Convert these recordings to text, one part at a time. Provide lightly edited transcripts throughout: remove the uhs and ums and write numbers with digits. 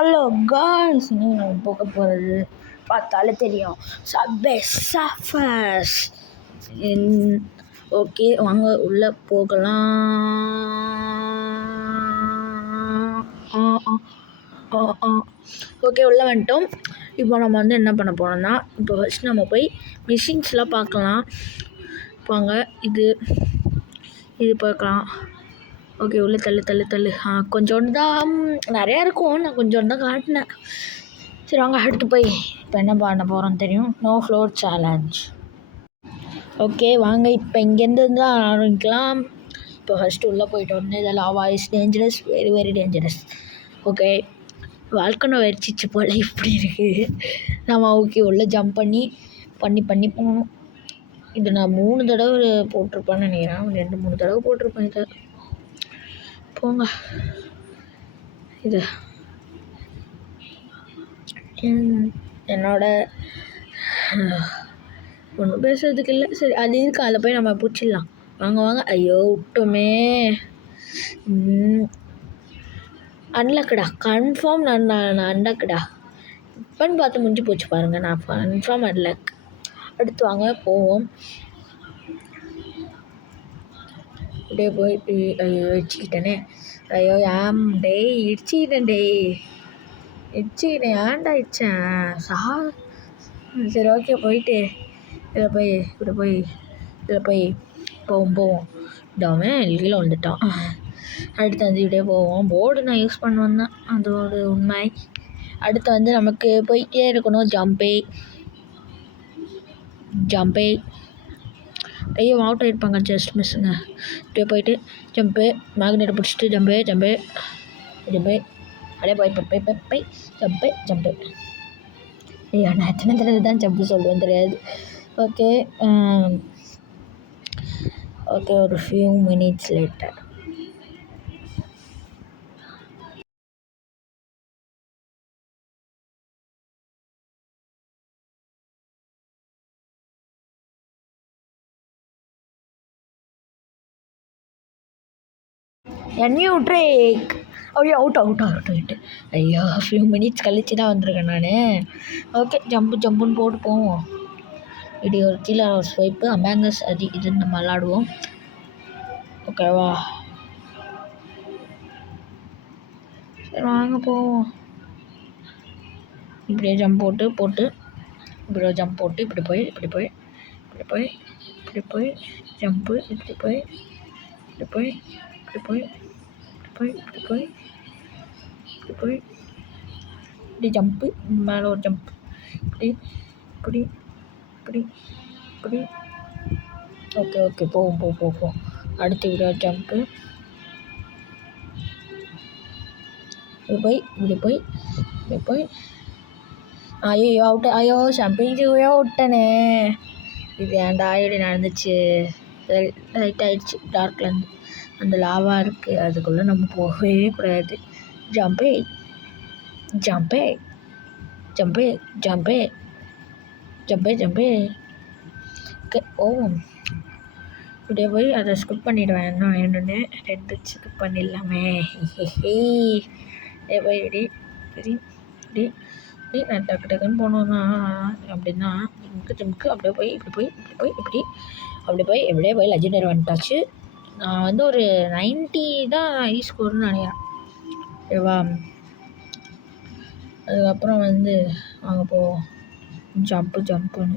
Hello guys, இன்னும் நம்ம போக போகிறது பார்த்தாலே தெரியும். Subway surfers. ஓகே, வாங்க உள்ளே போகலாம். ஓகே, உள்ளே வந்துட்டோம். இப்போ நம்ம வந்து என்ன பண்ண போகிறோம்னா, இப்போ ஃபஸ்ட் நம்ம போய் மிஷின்ஸ்லாம் பார்க்கலாம். போங்க, இது பார்க்கலாம். ஓகே, உள்ளே தள்ளு. கொஞ்சோண்டு தான், நிறையா இருக்கும். நான் கொஞ்சோண்டு தான் காட்டினேன். சரி வாங்க அடுத்து போய் இப்போ என்ன பண்ண போகிறோன்னு தெரியும். No floor challenge. ஓகே வாங்க, இப்போ இங்கேருந்து தான் ஆரம்பிக்கலாம். இப்போ ஃபஸ்ட்டு உள்ளே போயிட்டு வந்து இதில் lava is dangerous, very very dangerous. Okay, வாழ்க்கை வரிச்சிச்சு போல் இப்படி இருக்குது. நம்ம ஓகே உள்ளே ஜம்ப் பண்ணி போகணும். இது நான் 3 தடவை போட்டிருப்பேன்னு நினைக்கிறேன். 2-3 தடவை போட்டிருப்பேன் இதை. போங்க, இது என்னோட ஒன்றும் பேசுறதுக்கு இல்லை. சரி, அது இருக்கு, அதில் போய் நம்ம பிடிச்சிடலாம். வாங்க. ஐயோ விட்டோமே. அன்லக்குடா, கன்ஃபார்ம் நான் அன்லக்குடா. இப்போன்னு பார்த்து முடிஞ்சு போச்சு பாருங்கள். நான் கன்ஃபார்ம் அன்லக். அடுத்து வாங்க போவோம். அப்படியே போயிட்டு ஐயோ இடிச்சிக்கிட்டேனே. ஐயோ ஏம் இடிச்சிக்கிட்டேன் ஏன்டா இடிச்சேன் சரி ஓகே, போயிட்டு இதில் போய் போவோம். இதாமே கீழே வந்துட்டான். அடுத்து வந்து இப்படியே போவோம். போர்டு நான் யூஸ் பண்ணுவேன் தான், அது ஒரு உண்மை. அடுத்து வந்து நமக்கு போயிட்டே இருக்கணும். ஜம்பே ஐயோ அவுட் ஆகிருப்பாங்க, ஜஸ்ட் மிஸ்ஸுங்க. இப்படியே போயிட்டு ஜம்பு, மேக்னெட்டை பிடிச்சிட்டு ஜம்பு அப்படியே போய் ஜம்பு. ஐயோ நான் எத்தனை தடவை தான் ஜம்பு சொல்லுவேன் தெரியாது. ஓகே, ஒரு few minutes later. New trick. ஐயோ அவுட் ஆகிட்டு. ஐயோ ஃபியூ மினிட்ஸ் கழிச்சு தான் வந்திருக்கேன் நான். ஓகே, ஜம்புன்னு போட்டு போவோம். இப்படி ஒரு கீழே ஒரு ஸ்வைப்பு, அம்பேங்கஸ் அது இதுன்னு நம்ம விளாடுவோம். ஓகேவா, சரி வாங்க போவோம். இப்படியே ஜம்ப் போட்டு இப்படி ஜம்ப் போட்டு இப்படி போய் ஜம்ப்பு, இப்படி போய் இப்படி ஜம்ப்பு, மேலே ஒரு ஜம்ப், இப்படி ஓகே போவோம். அடுத்து இப்படி ஒரு ஜம்ப்பு, இப்படி போய் ஐயோ அவுட்டு. ஐயோ ஷம்பிங்ஸையோ விட்டனே. இது ஏன்டா இப்படி நடந்துச்சு. லைட் ஆகிடுச்சு. டார்க்லேருந்து அந்த லாவா இருக்குது, அதுக்குள்ளே நம்ம போகவே கூடாது. ஜம்பே ஓகே போவோம். இப்படியே போய் அதை ஸ்கிப் பண்ணிவிடுவேன். என்ன வேணும்னு 2 ஸ்கிப் பண்ணிடலாமே. போய் இப்படி நான் டக்குன்னு போனோன்னா அப்படின்னா ஜிம்க்கு அப்படியே போய் எப்படியே போய் லெஜெண்டரி வந்துட்டாச்சு. நான் வந்து ஒரு 90 தான் ஸ்கோர்னு நினைக்கிறேன். ஓகேவா, அதுக்கப்புறம் வந்து வாங்க போவோம். ஜம்ப்புன்னு.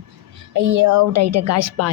ஐயோ அவுட் ஆகிட்டேன் காய்ஸ். பாய்.